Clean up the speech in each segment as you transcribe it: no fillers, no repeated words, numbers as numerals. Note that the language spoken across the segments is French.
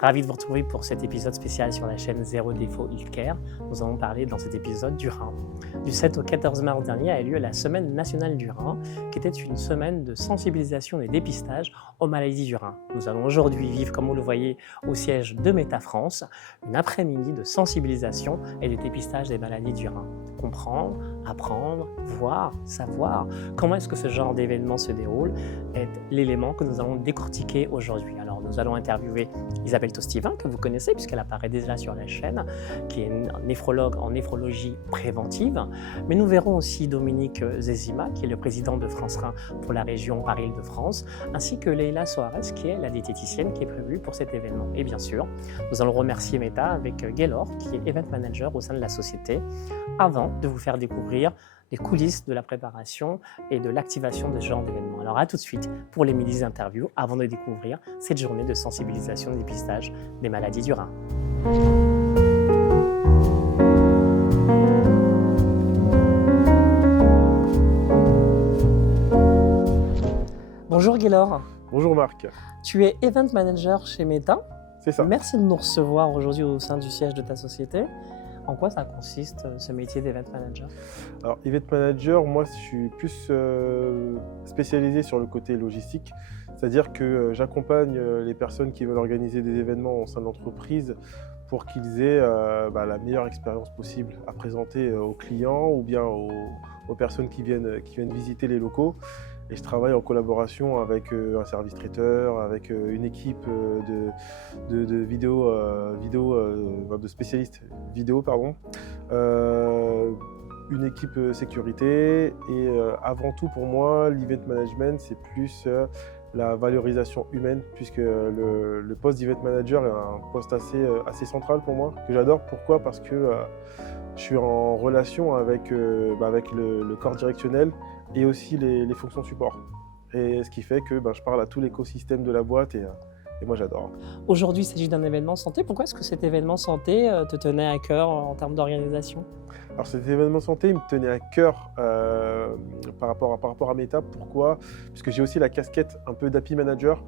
Ravi de vous retrouver pour cet épisode spécial sur la chaîne Zéro Défaut Healthcare. Nous allons parler dans cet épisode du rein. Du 7 au 14 mars dernier a eu lieu la Semaine nationale du rein, qui était une semaine de sensibilisation et dépistage aux maladies du rein. Nous allons aujourd'hui vivre, comme vous le voyez, au siège de MetaFrance, une après-midi de sensibilisation et de dépistage des maladies du rein. Comprendre, apprendre, voir, savoir comment est-ce que ce genre d'événement se déroule est l'élément que nous allons décortiquer aujourd'hui. Alors nous allons interviewer Isabelle Tostivin, que vous connaissez puisqu'elle apparaît déjà sur la chaîne, qui est néphrologue en néphrologie préventive. Mais nous verrons aussi Dominique Zezima, qui est le président de France Rein pour la région Paris-Île-de-France, ainsi que Leila Soares, qui est la diététicienne qui est prévue pour cet événement. Et bien sûr, nous allons remercier Meta avec Gaylor, qui est event manager au sein de la société, avant de vous faire découvrir les coulisses de la préparation et de l'activation de ce genre d'événement. Alors à tout de suite pour les midis interviews avant de découvrir cette journée de sensibilisation et dépistage des maladies du rein. Bonjour Gaylor. Bonjour Marc. Tu es event manager chez Meta. C'est ça. Merci de nous recevoir aujourd'hui au sein du siège de ta société. En quoi ça consiste, ce métier d'event manager? Alors, event manager, moi, je suis plus spécialisé sur le côté logistique, c'est-à-dire que j'accompagne les personnes qui veulent organiser des événements au sein de l'entreprise pour qu'ils aient la meilleure expérience possible à présenter aux clients ou bien aux personnes qui viennent visiter les locaux. Et je travaille en collaboration avec un service traiteur, avec une équipe de spécialistes vidéo, une équipe sécurité. Et avant tout, pour moi, l'event management, c'est plus la valorisation humaine, puisque le poste d'event manager est un poste assez central pour moi, que j'adore. Pourquoi ? Parce que je suis en relation avec le corps directionnel et aussi les fonctions support. Et ce qui fait que je parle à tout l'écosystème de la boîte et moi j'adore. Aujourd'hui, il s'agit d'un événement santé. Pourquoi est-ce que cet événement santé te tenait à cœur en termes d'organisation ? Alors cet événement santé, il me tenait à cœur par rapport à Meta. Pourquoi ? Parce que j'ai aussi la casquette un peu d'API Manager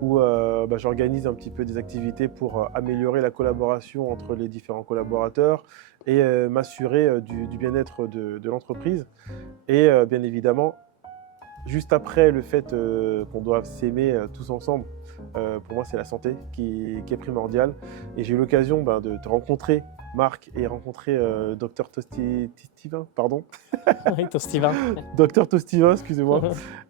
où j'organise un petit peu des activités pour améliorer la collaboration entre les différents collaborateurs et m'assurer du bien-être de l'entreprise. Et bien évidemment, juste après le fait qu'on doive s'aimer tous ensemble, pour moi c'est la santé qui est primordiale. Et j'ai eu l'occasion de te rencontrer, Marc, et rencontrer Dr Tostivin, pardon. Oui, Tostivin. Dr Tostivin, excusez-moi,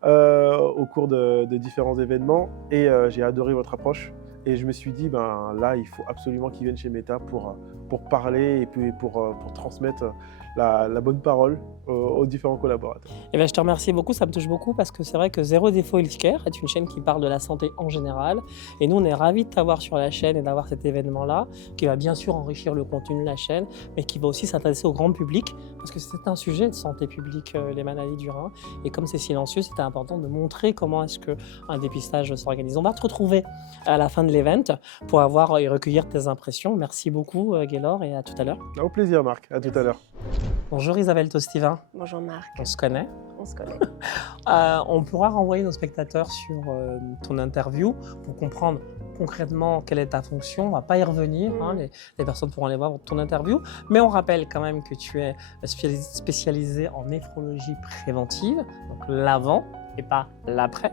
au cours de différents événements. Et j'ai adoré votre approche. Et je me suis dit, là, il faut absolument qu'ils viennent chez Meta pour parler et puis pour transmettre la bonne parole aux différents collaborateurs. Eh bien, je te remercie beaucoup, ça me touche beaucoup parce que c'est vrai que Zéro Défaut Healthcare est une chaîne qui parle de la santé en général. Et nous, on est ravis de t'avoir sur la chaîne et d'avoir cet événement-là qui va bien sûr enrichir le contenu de la chaîne, mais qui va aussi s'intéresser au grand public parce que c'est un sujet de santé publique, les maladies du rein. Et comme c'est silencieux, c'était important de montrer comment est-ce qu'un dépistage s'organise. On va te retrouver à la fin de l'event pour avoir et recueillir tes impressions. Merci beaucoup, Gaylor, et à tout à l'heure. Au plaisir, Marc. À tout à l'heure. Bonjour Isabelle Tostivin. Bonjour Marc. On se connaît. On se connaît. On pourra renvoyer nos spectateurs sur ton interview pour comprendre concrètement quelle est ta fonction. On ne va pas y revenir, les personnes pourront aller voir ton interview. Mais on rappelle quand même que tu es spécialisé en néphrologie préventive, donc l'avant et pas l'après.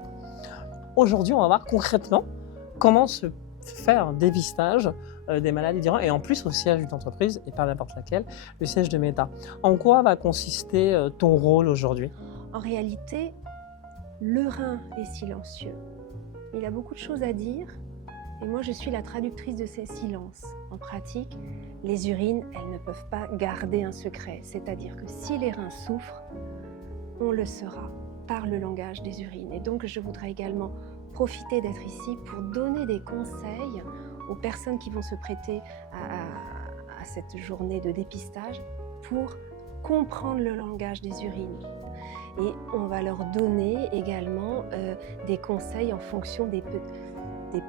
Aujourd'hui, on va voir concrètement comment se faire un dépistage des maladies du rein, et en plus au siège d'une entreprise, et pas n'importe laquelle, le siège de Meta. En quoi va consister ton rôle aujourd'hui ? En réalité, le rein est silencieux. Il a beaucoup de choses à dire, et moi je suis la traductrice de ces silences. En pratique, les urines, elles ne peuvent pas garder un secret, c'est-à-dire que si les reins souffrent, on le saura par le langage des urines. Et donc je voudrais également profiter d'être ici pour donner des conseils aux personnes qui vont se prêter à cette journée de dépistage pour comprendre le langage des urines. Et on va leur donner également des conseils en fonction des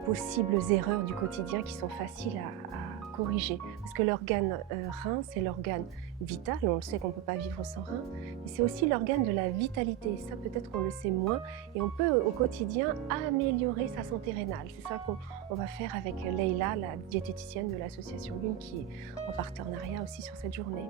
possibles erreurs du quotidien qui sont faciles à corriger. Parce que l'organe rein, c'est l'organe vital. On le sait qu'on ne peut pas vivre sans rein. Mais c'est aussi l'organe de la vitalité. Ça, peut-être qu'on le sait moins. Et on peut, au quotidien, améliorer sa santé rénale. C'est ça qu'on va faire avec Leïla, la diététicienne de l'association Lune, qui est en partenariat aussi sur cette journée.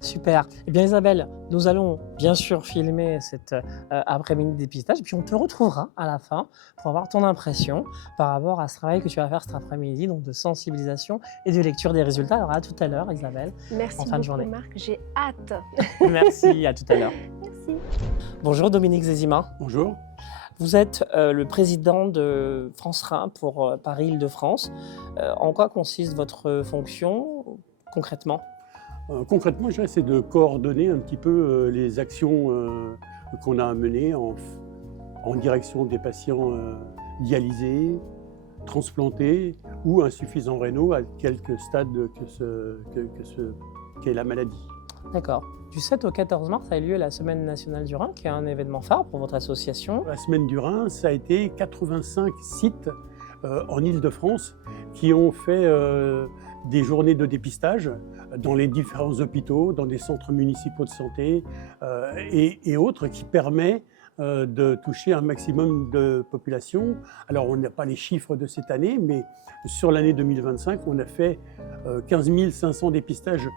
Super. Eh bien Isabelle, nous allons bien sûr filmer cet après-midi de dépistage, puis on te retrouvera à la fin pour avoir ton impression par rapport à ce travail que tu vas faire cet après-midi, donc de sensibilisation et de lecture des résultats. Alors à tout à l'heure Isabelle. Merci en fin de beaucoup journée. Marc, j'ai hâte. Merci, à tout à l'heure. Merci. Bonjour Dominique Zezima. Bonjour. Vous êtes le président de France Rhin pour Paris-Île-de-France. En quoi consiste votre fonction concrètement ? Concrètement, je dirais, c'est de coordonner un petit peu les actions qu'on a à mener en direction des patients dialysés, transplantés ou insuffisants rénaux à quelque stade qu'est la maladie. D'accord. Du 7 au 14 mars a eu lieu la Semaine nationale du Rhin, qui est un événement phare pour votre association. La Semaine du Rhin, ça a été 85 sites en Île-de-France qui ont fait des journées de dépistage dans les différents hôpitaux, dans des centres municipaux de santé et autres, qui permet de toucher un maximum de population. Alors on n'a pas les chiffres de cette année, mais sur l'année 2025, on a fait 15 500 dépistages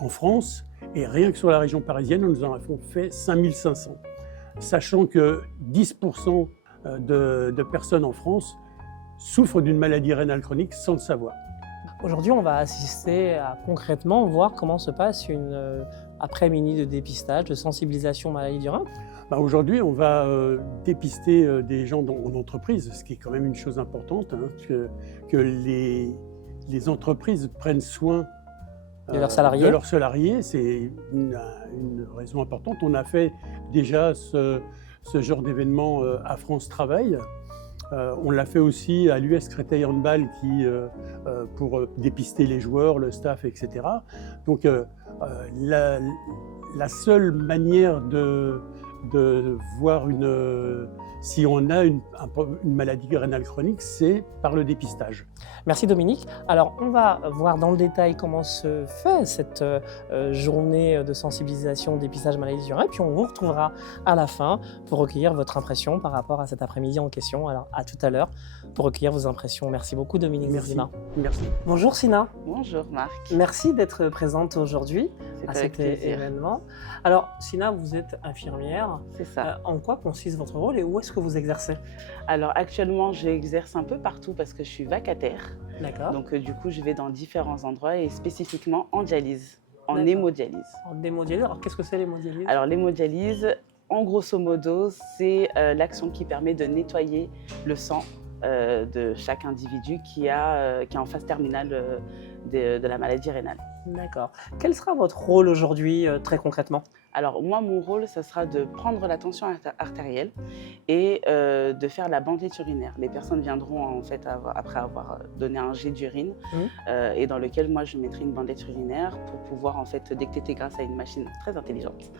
en France, et rien que sur la région parisienne, nous en avons fait 5 500. Sachant que 10% de personnes en France souffrent d'une maladie rénale chronique sans le savoir. Aujourd'hui, on va assister à concrètement voir comment se passe une après-midi de dépistage, de sensibilisation aux maladies du rein. Aujourd'hui, on va dépister des gens en entreprise, ce qui est quand même une chose importante, hein, que les entreprises prennent soin de leurs salariés. C'est une raison importante. On a fait déjà ce genre d'événement à France Travail. On l'a fait aussi à l'US Créteil Handball pour dépister les joueurs, le staff, etc. Donc la seule manière de voir si on a une maladie rénale chronique, c'est par le dépistage. Merci Dominique. Alors on va voir dans le détail comment se fait cette journée de sensibilisation dépistage maladie du rein, puis on vous retrouvera à la fin pour recueillir votre impression par rapport à cet après-midi en question. Alors à tout à l'heure pour recueillir vos impressions. Merci beaucoup Dominique Zezima. Merci. Bonjour Sina. Bonjour Marc. Merci d'être présente aujourd'hui à avec cet plaisir. événement. Alors Sina, vous êtes infirmière. C'est ça. En quoi consiste votre rôle et où est-ce que vous exercez ? Alors actuellement, j'exerce un peu partout parce que je suis vacataire. D'accord. Donc du coup, je vais dans différents endroits et spécifiquement en dialyse, en D'accord. hémodialyse. En hémodialyse. Alors qu'est-ce que c'est l'hémodialyse ? Alors l'hémodialyse, en grosso modo, c'est l'action qui permet de nettoyer le sang de chaque individu qui est en phase terminale de la maladie rénale. D'accord. Quel sera votre rôle aujourd'hui, très concrètement ? Alors moi, mon rôle, ça sera de prendre la tension artérielle et de faire la bandelette urinaire. Les personnes viendront en fait après avoir donné un jet d'urine et dans lequel moi je mettrai une bandelette urinaire pour pouvoir en fait détecter grâce à une machine très intelligente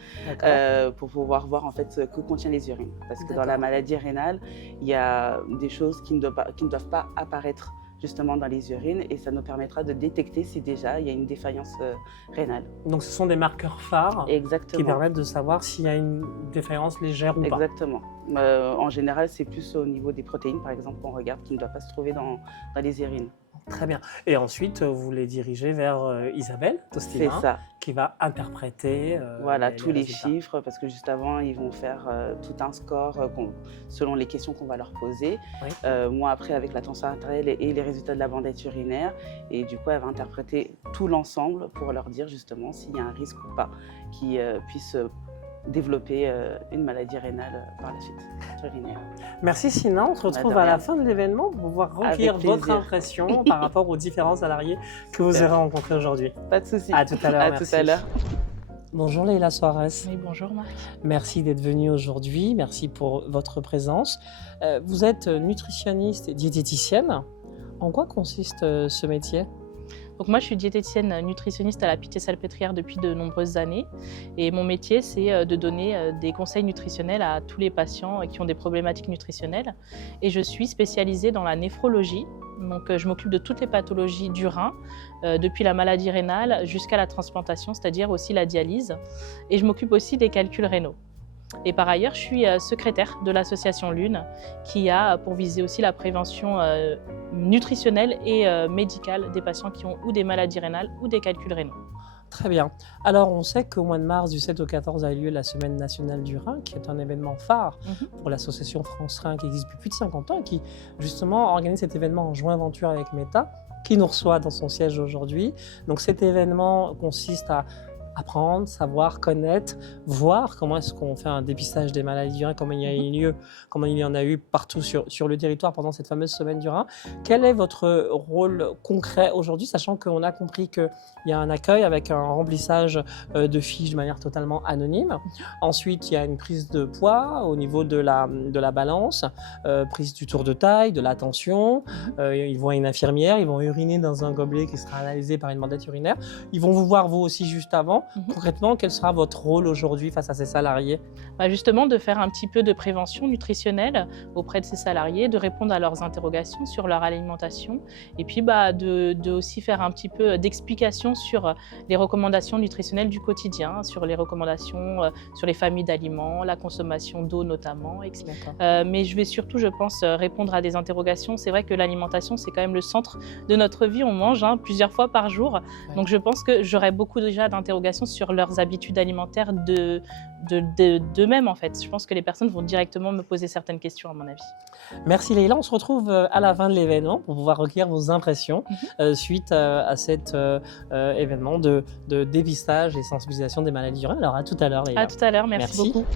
pour pouvoir voir en fait ce que contient les urines. Parce que dans la maladie rénale, il y a des choses qui ne doivent pas apparaître justement dans les urines et ça nous permettra de détecter si déjà il y a une défaillance rénale. Donc ce sont des marqueurs phares Exactement. qui permettent de savoir s'il y a une défaillance légère ou pas. Exactement. En général, c'est plus au niveau des protéines, par exemple, qu'on regarde, qui ne doivent pas se trouver dans les urines. Très bien. Et ensuite, vous les dirigez vers Isabelle Tostina, C'est ça. qui va interpréter Voilà, tous les résultats. chiffres, parce que juste avant, ils vont faire tout un score selon les questions qu'on va leur poser. Oui. Moi, après, avec la tension artérielle et les résultats de la bandelette urinaire. Et du coup, elle va interpréter tout l'ensemble pour leur dire justement s'il y a un risque ou pas qui puisse développer une maladie rénale par la suite, urinaire. Merci Sina, on se retrouve à la fin de l'événement pour pouvoir recueillir Avec votre plaisir. impression par rapport aux différents salariés que vous aurez rencontrés aujourd'hui. Pas de souci. À tout à l'heure, À merci. tout à l'heure. Bonjour Leïla Suarez. Oui, bonjour Marc. Merci d'être venue aujourd'hui, merci pour votre présence. Vous êtes nutritionniste et diététicienne. En quoi consiste ce métier ? Donc moi, je suis diététicienne nutritionniste à la Pitié-Salpêtrière depuis de nombreuses années. Et mon métier, c'est de donner des conseils nutritionnels à tous les patients qui ont des problématiques nutritionnelles. Et je suis spécialisée dans la néphrologie. Donc je m'occupe de toutes les pathologies du rein, depuis la maladie rénale jusqu'à la transplantation, c'est-à-dire aussi la dialyse. Et je m'occupe aussi des calculs rénaux. Et par ailleurs, je suis secrétaire de l'association Lune, qui a pour viser aussi la prévention nutritionnelle et médicale des patients qui ont ou des maladies rénales ou des calculs rénaux. Très bien. Alors, on sait qu'au mois de mars, du 7 au 14, a eu lieu la Semaine nationale du rein, qui est un événement phare pour l'association France Rein, qui existe depuis plus de 50 ans et qui, justement, organise cet événement en joint aventure avec Meta, qui nous reçoit dans son siège aujourd'hui. Donc, cet événement consiste à apprendre, savoir, connaître, voir comment est-ce qu'on fait un dépistage des maladies du rein, comment il y en a eu partout sur le territoire pendant cette fameuse semaine du rein. Quel est votre rôle concret aujourd'hui, sachant qu'on a compris qu'il y a un accueil avec un remplissage de fiches de manière totalement anonyme. Ensuite, il y a une prise de poids au niveau de la balance, prise du tour de taille, de la tension. Ils vont à une infirmière, ils vont uriner dans un gobelet qui sera analysé par une mandette urinaire. Ils vont vous voir vous aussi juste avant. Concrètement, quel sera votre rôle aujourd'hui face à ces salariés ? Justement, de faire un petit peu de prévention nutritionnelle auprès de ces salariés, de répondre à leurs interrogations sur leur alimentation et puis de aussi faire un petit peu d'explication sur les recommandations nutritionnelles du quotidien, sur les recommandations sur les familles d'aliments, la consommation d'eau notamment, etc. Mais je vais surtout, je pense, répondre à des interrogations. C'est vrai que l'alimentation, c'est quand même le centre de notre vie. On mange plusieurs fois par jour. Ouais. Donc je pense que j'aurai beaucoup déjà d'interrogations sur leurs habitudes alimentaires d'eux-mêmes en fait. Je pense que les personnes vont directement me poser certaines questions à mon avis. Merci Leïla, on se retrouve à la fin de l'événement pour pouvoir recueillir vos impressions suite à cet événement de dépistage et sensibilisation des maladies du rein. Alors à tout à l'heure Leïla. À tout à l'heure, merci beaucoup.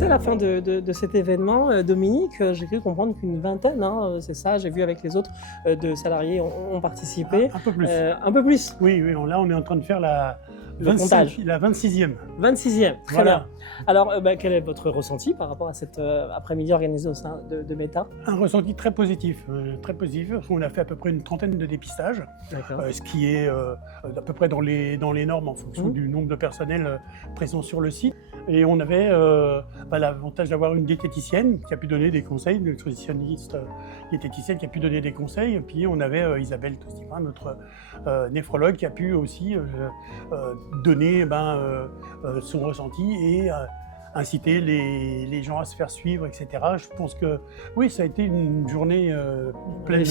C'est la fin de cet événement. Dominique, j'ai cru comprendre qu'une vingtaine, hein, c'est ça, j'ai vu avec les autres de salariés ont participé. Un peu plus. Un peu plus. Oui, là, on est en train de faire la Le comptage. 26e. 26e, très Voilà. bien. Alors, quel est votre ressenti par rapport à cet après-midi organisé au sein de Meta? Un ressenti très positif, parce qu'on a fait à peu près une trentaine de dépistages, D'accord. ce qui est à peu près dans les normes en fonction du nombre de personnels présents sur le site. Et on avait l'avantage d'avoir une diététicienne qui a pu donner des conseils, une nutritionniste diététicienne qui a pu donner des conseils. Et puis on avait Isabelle Tostima, notre néphrologue, qui a pu aussi donner son ressenti et inciter les gens à se faire suivre, etc. Je pense que oui, ça a été une journée pleine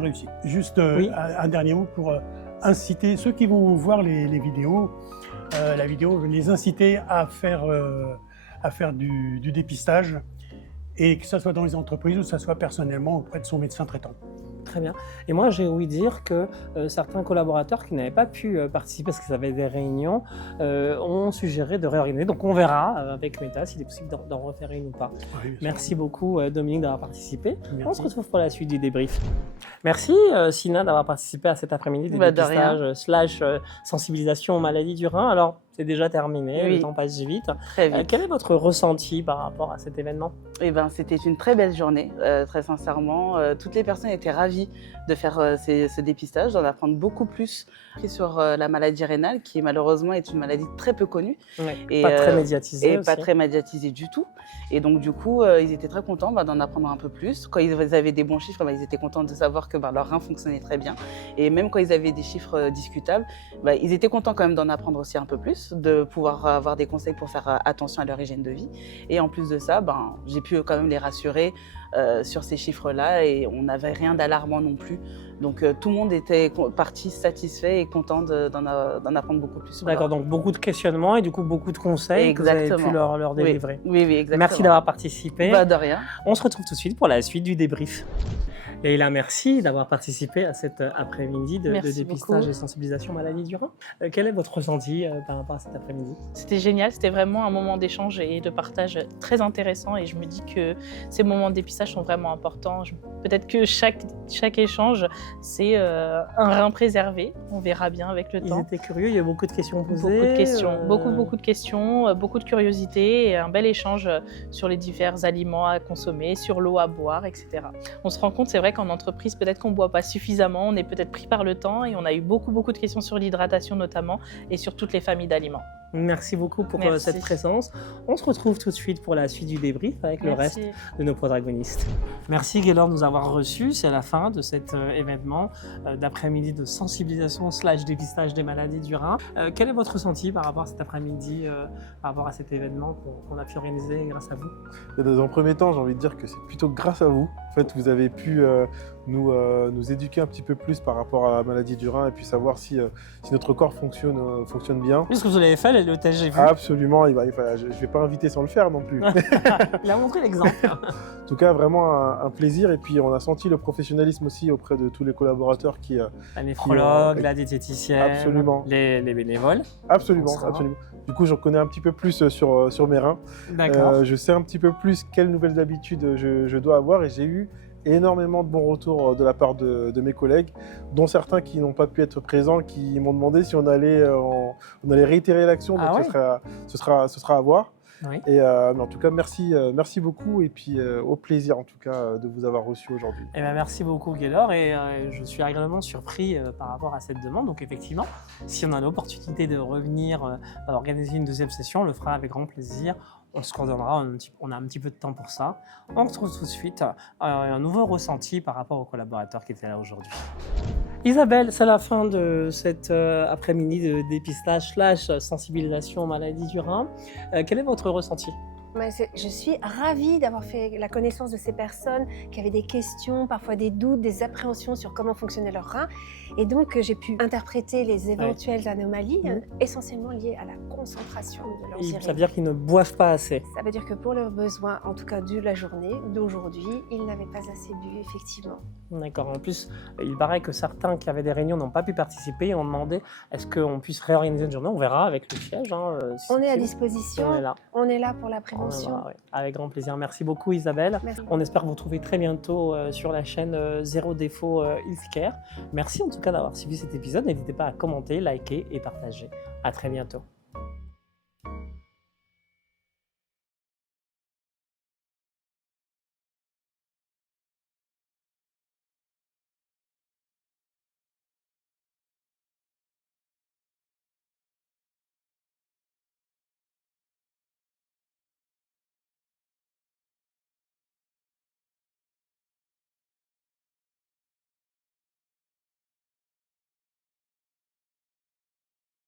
réussite. Juste Oui. un dernier mot pour inciter ceux qui vont voir les vidéos, les inciter à faire du dépistage, et que ce soit dans les entreprises ou que ce soit personnellement auprès de son médecin traitant. Très bien. Et moi, j'ai ouï dire que certains collaborateurs qui n'avaient pas pu participer parce qu'ils avaient des réunions ont suggéré de réorganiser. Donc, on verra avec Meta s'il est possible d'en refaire une ou pas. Oui, bien sûr. Merci beaucoup, Dominique, d'avoir participé. Merci. On se retrouve pour la suite du débrief. Merci, Sina, d'avoir participé à cet après-midi de De dépistage / sensibilisation aux maladies du rein. Alors, c'est déjà terminé, Oui. le temps passe vite. Très vite. Quel est votre ressenti par rapport à cet événement? Eh ben, c'était une très belle journée, très sincèrement. Toutes les personnes étaient ravies de faire ce dépistage, d'en apprendre beaucoup plus sur la maladie rénale, qui malheureusement est une maladie très peu connue. Et, pas très médiatisé Et aussi. pas très médiatisée du tout. Et donc, du coup, ils étaient très contents d'en apprendre un peu plus. Quand ils avaient des bons chiffres, ils étaient contents de savoir que leur rein fonctionnait très bien. Et même quand ils avaient des chiffres discutables, ils étaient contents quand même d'en apprendre aussi un peu plus, de pouvoir avoir des conseils pour faire attention à leur hygiène de vie. Et en plus de ça, j'ai pu quand même les rassurer sur ces chiffres-là, et on n'avait rien d'alarmant non plus. Donc tout le monde était parti satisfait et content d'en apprendre beaucoup plus. D'accord, donc beaucoup de questionnements et du coup beaucoup de conseils que vous avez pu Exactement. leur délivrer. Oui, exactement. Merci d'avoir participé. De rien. On se retrouve tout de suite pour la suite du débrief. Leïla, merci d'avoir participé à cet après-midi de Merci dépistage beaucoup. et sensibilisation maladie du rein. Quel est votre ressenti par rapport à cet après-midi? C'était génial, c'était vraiment un moment d'échange et de partage très intéressant, et je me dis que ces moments de dépistage sont vraiment importants. Peut-être que chaque échange, c'est un rein préservé. On verra bien avec le Ils temps. étaient curieux, il y a beaucoup de questions posées. Beaucoup de questions, beaucoup de questions, beaucoup de curiosité et un bel échange sur les divers aliments à consommer, sur l'eau à boire, etc. On se rend compte, c'est vrai qu'en entreprise, peut-être qu'on ne boit pas suffisamment, on est peut-être pris par le temps, et on a eu beaucoup de questions sur l'hydratation notamment et sur toutes les familles d'aliments. Merci beaucoup pour Merci. cette présence. On se retrouve tout de suite pour la suite du débrief avec le reste de nos protagonistes. Merci Gaylor de nous avoir reçus. C'est la fin de cet événement d'après-midi de sensibilisation / dépistage des maladies du rein. Quel est votre ressenti par rapport à cet après-midi, par rapport à cet événement qu'on a pu organiser grâce à vous? Et dans un premier temps, j'ai envie de dire que c'est plutôt grâce à vous. En fait, vous avez pu nous éduquer un petit peu plus par rapport à la maladie du rein et puis savoir si notre corps fonctionne bien. Puisque vous l'avez fait, le test, j'ai vu. Absolument, je ne vais pas inviter sans le faire non plus. Il a montré l'exemple. En tout cas, vraiment un plaisir. Et puis, on a senti le professionnalisme aussi auprès de tous les collaborateurs qui... La néphrologue, la diététicienne, Absolument. les bénévoles. Absolument, On sera- absolument. Du coup, j'en connais un petit peu plus sur mes reins. D'accord. Je sais un petit peu plus quelles nouvelles habitudes je dois avoir, et j'ai eu énormément de bons retours de la part de mes collègues, dont certains qui n'ont pas pu être présents, qui m'ont demandé si on allait réitérer l'action. Ah Donc ouais. ce sera à voir. Oui. Et mais en tout cas, merci beaucoup, et puis au plaisir en tout cas de vous avoir reçu aujourd'hui. Eh ben, merci beaucoup Gaylor, et je suis agréablement surpris par rapport à cette demande. Donc effectivement, si on a l'opportunité de revenir organiser une deuxième session, on le fera avec grand plaisir. On se coordonnera, on a un petit peu de temps pour ça. On retrouve tout de suite un nouveau ressenti par rapport aux collaborateurs qui étaient là aujourd'hui. Isabelle, c'est la fin de cet après-midi de dépistage / sensibilisation aux maladies du rein. Quel est votre ressenti? Je suis ravie d'avoir fait la connaissance de ces personnes qui avaient des questions, parfois des doutes, des appréhensions sur comment fonctionnait leur rein. Et donc, j'ai pu interpréter les éventuelles anomalies, essentiellement liées à la concentration de leurs urines. Ça veut dire qu'ils ne boivent pas assez. Ça veut dire que pour leurs besoins, en tout cas de la journée, d'aujourd'hui, ils n'avaient pas assez bu, effectivement. D'accord. En plus, il paraît que certains qui avaient des réunions n'ont pas pu participer et ont demandé est-ce qu'on puisse réorganiser une journée. On verra avec le siège. On est à disposition. On est là pour la prévention. Ouais. Avec grand plaisir. Merci beaucoup Isabelle. Merci. On espère vous retrouver très bientôt sur la chaîne Zéro Défaut Healthcare. Merci en tout cas d'avoir suivi cet épisode. N'hésitez pas à commenter, liker et partager. À très bientôt.